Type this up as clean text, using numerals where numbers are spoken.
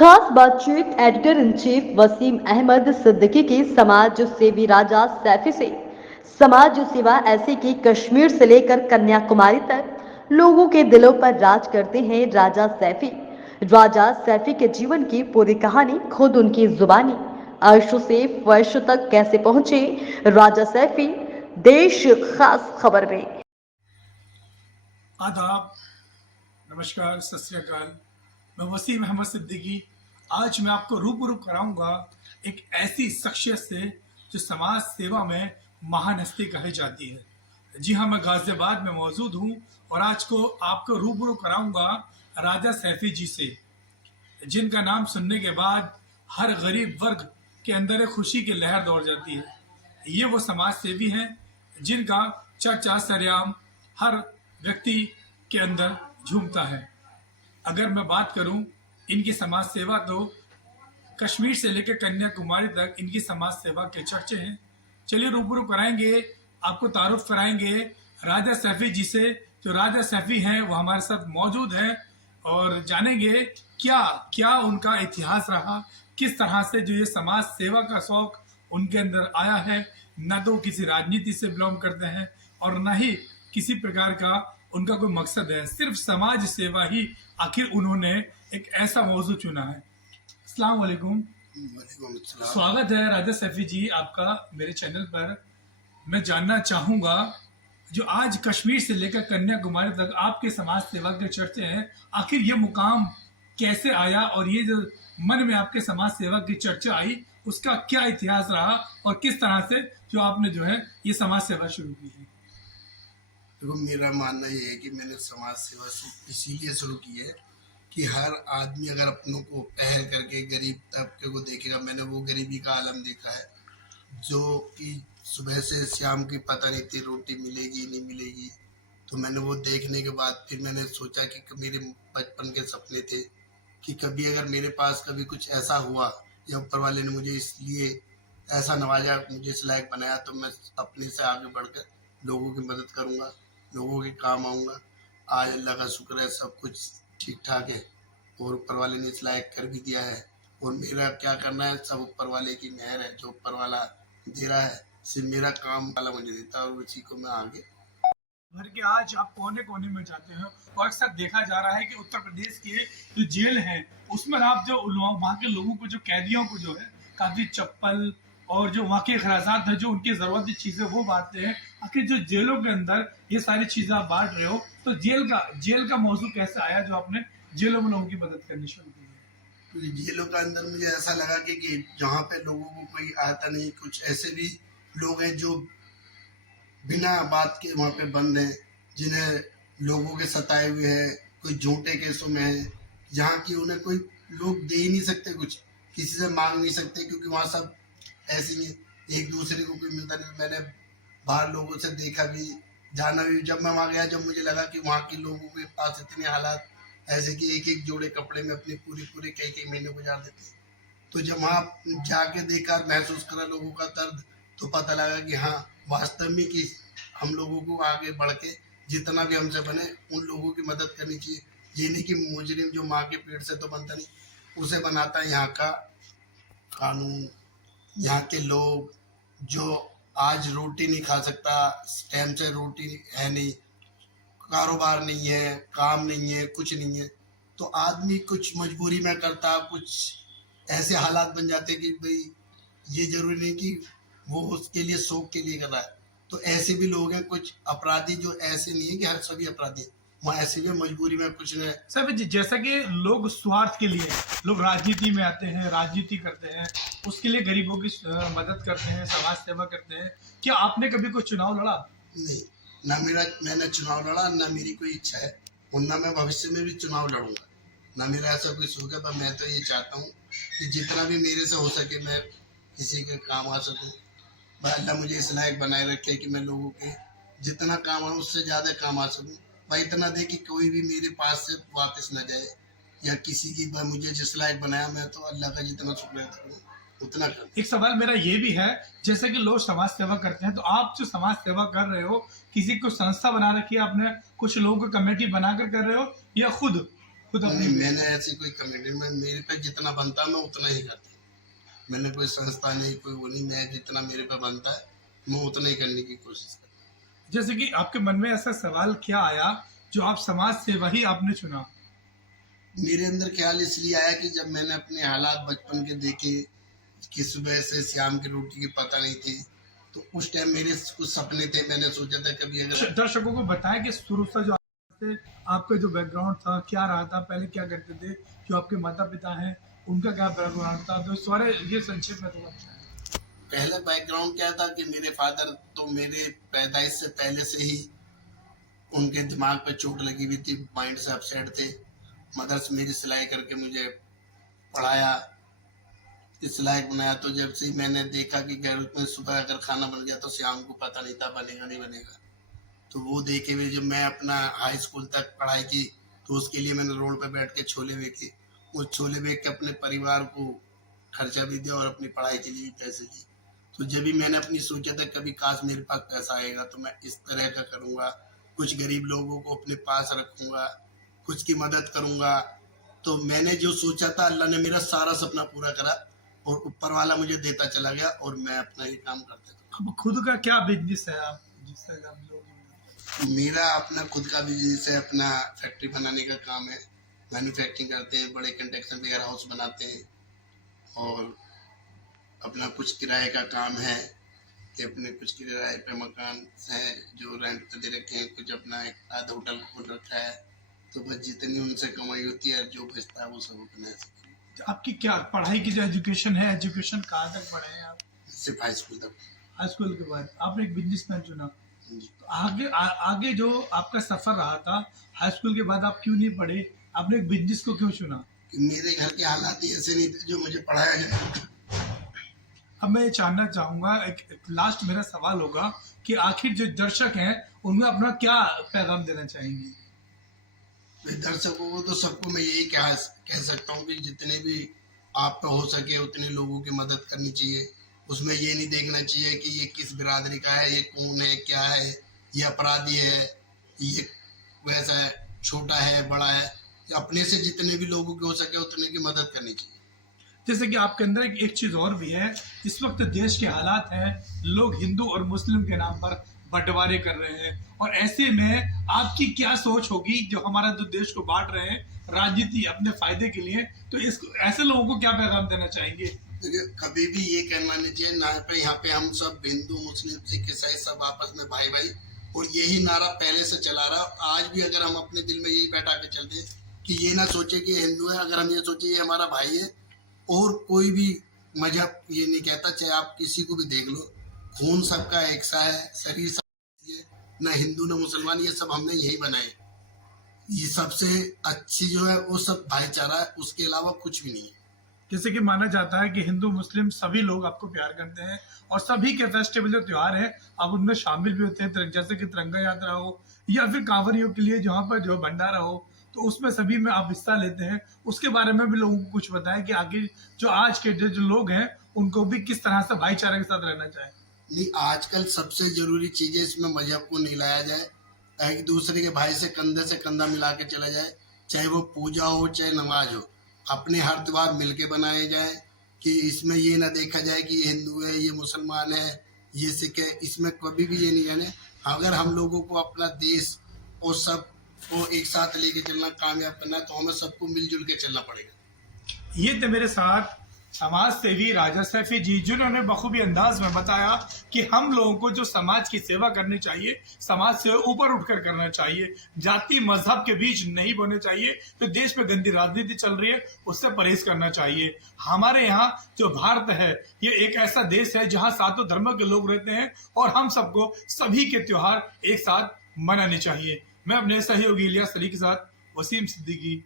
खास बातचीत editor in chief Waseem Ahmed Siddiqui की समाज सेवी राजा सैफी से। समाज सेवा ऐसी कि कश्मीर से लेकर कन्याकुमारी तक लोगों के दिलों पर राज करते हैं राजा सैफी। राजा सैफी के जीवन की पूरी कहानी खुद उनकी जुबानी। अर्श से फर्श तक कैसे पहुंचे राजा सैफी, देश खास खबर में। आदाब, नमस्कार, सत श्री अकाल। मैं वसीम अहमद सिद्दीकी। आज मैं आपको रूबरू कराऊंगा एक ऐसी शख्सियत से जो समाज सेवा में महान हस्ती कही जाती है। जी हाँ, मैं गाजियाबाद में मौजूद हूँ और आज को आपको रूबरू कराऊंगा राजा सैफी जी से, जिनका नाम सुनने के बाद हर गरीब वर्ग के अंदर एक खुशी की लहर दौड़ जाती है। ये वो समाज सेवी हैं जिनका चर्चा सरेआम हर व्यक्ति के अंदर झूमता है। अगर मैं बात करूं इनकी समाज सेवा, तो कश्मीर से लेकर कन्याकुमारी तक इनकी समाज सेवा के चर्चे हैं। चलिए रूबरू कराएंगे, आपको तारुफ कराएंगे राजा सैफी जी से। जो राजा सैफी हैं वो हमारे साथ मौजूद हैं और जानेंगे क्या क्या उनका इतिहास रहा, किस तरह से जो ये समाज सेवा का शौक उनके अंदर आया है। न तो किसी राजनीति से बिलोंग करते हैं और न ही किसी प्रकार का उनका कोई मकसद है, सिर्फ समाज सेवा ही आखिर उन्होंने एक ऐसा मौजू चुना है। अस्सलाम वालेकुम। स्वागत है राजा सैफी जी आपका मेरे चैनल पर। मैं जानना चाहूंगा, जो आज कश्मीर से लेकर कन्याकुमारी तक आपके समाज सेवा के चर्चे हैं, आखिर ये मुकाम कैसे आया और ये जो मन में आपके समाज सेवा की चर्चा आई उसका क्या इतिहास रहा और किस तरह से जो आपने जो है ये समाज सेवा शुरू की है? देखो, मेरा मानना ये है कि मैंने समाज सेवा इसीलिए शुरू की है कि हर आदमी अगर अपनों को पहल करके गरीब तबके को देखेगा। मैंने वो गरीबी का आलम देखा है जो कि सुबह से शाम की पता नहीं थी रोटी मिलेगी नहीं मिलेगी। तो मैंने वो देखने के बाद फिर मैंने सोचा कि मेरे बचपन के सपने थे कि कभी अगर मेरे पास कभी कुछ ऐसा हुआ या ऊपर वाले ने मुझे इसलिए ऐसा नवाजा, मुझे इस लायक बनाया, तो मैं अपने से आगे बढ़कर लोगों की मदद करूँगा, लोगों के काम आऊँगा। आज अल्लाह का शुक्र है, सब कुछ ठीक ठाक है और ऊपर वाले ने इस लायक कर भी दिया है। और मेरा क्या करना है, सब ऊपर वाले की मेहर है। जो ऊपर वाला दे रहा है सिर्फ मेरा काम वाला मुझे देता है और उसी को मैं आगे भर के आज आप कोने कोने में जाते हैं और अक्सर देखा जा रहा है कि उत्तर प्रदेश के जो जेल है उसमें आप जो वहाँ के लोगों को, जो कैदियों को जो है काफी चप्पल और जो वहाँ के अखराजात है, जो उनकी जरूरत चीजें वो बांटते हैं। आखिर जो जेलों के अंदर ये सारी चीजें आप बांट रहे हो, तो जेल का मौजू कैसे आया जो आपने जेलों में लोगों की मदद करनी शुरू की है? तो जेलों का अंदर मुझे ऐसा लगा कि जहाँ पे लोगों को कोई आता नहीं, कुछ ऐसे भी लोग हैं जो बिना बात के वहाँ पे बंद हैं, जिन्हें लोगों के सताए हुए हैं, कोई झूठे केसों में है, जहाँ की उन्हें कोई लोग दे ही नहीं सकते, कुछ किसी से मांग नहीं सकते, क्योंकि वहाँ सब ऐसे ही एक दूसरे को कोई मिलता नहीं। मैंने बाहर लोगों से देखा भी, जाना भी। जब मैं वहाँ गया, जब मुझे लगा कि वहाँ के लोगों के पास इतने हालात ऐसे कि एक एक जोड़े कपड़े में अपने पूरे कई कई महीने गुजार देते, तो जब वहाँ जाके देखा, महसूस करा लोगों का दर्द, तो पता लगा कि हाँ, वास्तव में कि हम लोगों को आगे बढ़ के जितना भी हमसे बने उन लोगों की मदद करनी चाहिए। ये नहीं कि मुजरिम जो माँ के पेट से तो बनता नहीं, उसे बनाता है यहाँ का कानून, यहाँ के लोग। जो आज रोटी नहीं खा सकता, टाइम से रोटी है नहीं, कारोबार नहीं है, काम नहीं है, कुछ नहीं है, तो आदमी कुछ मजबूरी में करता, कुछ ऐसे हालात बन जाते कि भाई ये जरूरी नहीं कि वो उसके लिए शौक के लिए कर रहा है। तो ऐसे भी लोग हैं, कुछ अपराधी जो ऐसे नहीं है कि हर सभी अपराधी, वहाँ ऐसे भी मजबूरी में कुछ नहीं। सर जी, जैसा कि लोग स्वार्थ के लिए लोग राजनीति में आते हैं, राजनीति करते हैं, उसके लिए गरीबों की मदद करते हैं, समाज सेवा करते हैं। क्या आपने कभी कोई चुनाव लड़ा? नहीं, ना मैंने चुनाव लड़ा, ना मेरी कोई इच्छा है और ना मैं भविष्य में भी चुनाव लड़ूंगा। ना मेरा ऐसा कोई शौक है, पर मैं तो ये चाहता हूँ कि जितना भी मेरे से हो सके मैं किसी के काम आ सकूँ। भाई अल्लाह मुझे इस लायक बनाए रखे कि मैं लोगों के जितना काम आऊँ उससे ज़्यादा काम आ सकूँ। भाई इतना दे कि कोई भी मेरे पास से वापस न जाए, या किसी की भाई मुझे जिस लायक बनाया, मैं तो अल्लाह का जितना शुक्र करूँ उतना कर। एक सवाल मेरा ये भी है, जैसे कि लोग समाज सेवा करते हैं, तो आप जो समाज सेवा कर रहे हो, किसी को संस्था बना रखी है आपने, कुछ लोगों को कमेटी बनाकर कर रहे हो, या खुद खुद नहीं, अपनी? मैंने ऐसी कोई कमेटी में मेरे पे जितना बनता है मैं उतना ही करता हूँ। मैंने कोई संस्था नहीं, कोई वो नहीं, मैं जितना मेरे पे बनता है मैं उतना ही करने की कोशिश करता हूँ। जैसे कि आपके मन में ऐसा सवाल क्या आया जो आप समाज सेवा ही आपने चुना? मेरे अंदर ख्याल इसलिए आया कि जब मैंने अपने हालात बचपन के देखे कि सुबह से शाम की रोटी की पता नहीं थी, तो उस टाइम मेरे कुछ सपने थे। मैंने सोचा था कभी अगर दर्शकों को बताएं कि शुरू से जो से आपका जो बैकग्राउंड था क्या रहा था, पहले क्या करते थे, जो आपके माता पिता हैं उनका क्या बैकग्राउंड था, तो सारे ये संक्षेप में थोड़ा बताएं। पहले बैकग्राउंड क्या था कि मेरे फादर तो मेरे पैदाइश से पहले से ही उनके दिमाग पे चोट लगी हुई थी, माइंड से अपसेट थे। मदर्स मेरी सिलाई करके मुझे पढ़ाया, इस लायक बनाया। तो जब से ही मैंने देखा कि घर में सुबह अगर खाना बन गया तो शाम को पता नहीं था बनेगा नहीं बनेगा। तो वो देखे हुए जब मैं अपना हाई स्कूल तक पढ़ाई की तो उसके लिए मैंने रोड पे बैठ के छोले बेचे। वो छोले बेच के अपने परिवार को खर्चा भी दिया और अपनी पढ़ाई के लिए भी पैसे दिए। तो जब भी मैंने अपनी सोचा था कभी काश मेरे पास पैसा आएगा तो मैं इस तरह का करूँगा, कुछ गरीब लोगों को अपने पास रखूँगा, कुछ की मदद करूँगा। तो मैंने जो सोचा था अल्लाह ने मेरा सारा सपना पूरा करा और ऊपर वाला मुझे देता चला गया और मैं अपना ही काम करता था। अब खुद का क्या बिजनेस है आप जिससे आप लोग? मेरा अपना खुद का बिजनेस है, अपना फैक्ट्री बनाने का काम है। मैन्युफैक्चरिंग करते हैं, बड़े कंस्ट्रक्शन वेयर हाउस बनाते हैं और अपना कुछ किराए का काम है कि अपने कुछ किराए पे मकान है जो रेंट पे दे रखे हैं, कुछ अपना एक आधा होटल खोल रखा है। तो बस जितनी उनसे कमाई होती है जो बचता है वो सब अपने ऐसे आपकी क्या पढ़ाई की जो एजुकेशन है, एजुकेशन कहाँ तक पढ़े हैं आप? सिर्फ हाई स्कूल तक। हाई स्कूल के बाद आपने एक बिजनेसमैन चुना, जी। तो आगे जो आपका सफर रहा था, हाई स्कूल के बाद आप क्यों नहीं पढ़े, आपने एक बिजनेस को क्यों चुना? कि मेरे घर के हालात ही ऐसे नहीं थे जो मुझे पढ़ाया जाए। अब मैं ये जानना चाहूंगा, एक लास्ट मेरा सवाल होगा कि आखिर जो दर्शक हैं उनमें अपना क्या पैगाम देना चाहेंगे? दर्शकों को तो सबको मैं यही कह सकता हूँ कि जितने भी आप पे हो सके उतने लोगों की मदद करनी चाहिए। उसमें ये नहीं देखना चाहिए कि ये किस बिरादरी का है, ये कौन है, क्या है, ये अपराधी है, ये वैसा है, छोटा है, बड़ा है। अपने से जितने भी लोगों की हो सके उतने की मदद करनी चाहिए। जैसे कि आपके अंदर एक चीज और भी है, इस वक्त देश के हालात हैं, लोग हिंदू और मुस्लिम के नाम पर बंटवारे कर रहे हैं, और ऐसे में आपकी क्या सोच होगी जो हमारा जो देश को बांट रहे हैं राजनीति अपने फायदे के लिए, तो इसको ऐसे लोगों को क्या पैगाम देना चाहेंगे? देखिए कभी भी ये कहना नहीं चाहिए ना पे यहाँ पे हम सब हिंदू मुस्लिम सिख ईसाई सब आपस में भाई भाई, और यही नारा पहले से चला रहा। आज भी अगर हम अपने दिल में यही बैठा के चलते हैं कि ये ना सोचे कि हिंदू है, अगर हम ये सोचे ये हमारा भाई है, और कोई भी मजहब ये नहीं कहता, चाहे आप किसी को भी देख लो, खून सबका एक सा है, शरीर सबका है, ना हिंदू ना मुसलमान, ये सब हमने यही बनाए। ये सबसे अच्छी जो है वो सब भाईचारा है, उसके अलावा कुछ भी नहीं है। जैसे कि माना जाता है कि हिंदू मुस्लिम सभी लोग आपको प्यार करते हैं, और सभी के फेस्टिवल जो त्योहार है आप उनमें शामिल भी होते हैं, जैसे कि तिरंगा यात्रा हो या फिर कांवरियों के लिए जहाँ पर जो भंडारा हो, तो उसमें सभी में आप हिस्सा लेते हैं। उसके बारे में भी लोगों को कुछ बताएं कि आगे जो आज के जो लोग हैं उनको भी किस तरह से भाईचारे के साथ रहना चाहिए। नहीं, आजकल सबसे जरूरी चीज है इसमें मजहब को नहीं लाया जाए, एक दूसरे के भाई से कंधा मिला के चला जाए, चाहे वो पूजा हो चाहे नमाज हो, अपने हर त्योहार मिलके बनाए जाए। कि इसमें ये ना देखा जाए कि ये हिंदू है, ये मुसलमान है, ये सिख है, इसमें कभी भी ये नहीं जाने। अगर हम लोगों को अपना देश और सब को एक साथ लेके चलना, कामयाब करना है, तो हमें सबको मिलजुल के चलना पड़ेगा। ये थे मेरे साथ समाज सेवी राजा सैफी जी, जिन्होंने बखूबी अंदाज में बताया कि हम लोगों को जो समाज की सेवा करनी चाहिए, समाज से ऊपर उठकर करना चाहिए, जाति मजहब के बीच नहीं बोलने चाहिए। तो देश में गंदी राजनीति चल रही है उससे परहेज करना चाहिए। हमारे यहाँ जो भारत है ये एक ऐसा देश है जहाँ सातों धर्मों के लोग रहते हैं, और हम सबको सभी के त्योहार एक साथ मनाने चाहिए। मैं अपने सहयोगी इलियास अली के साथ वसीम सिद्दीकी।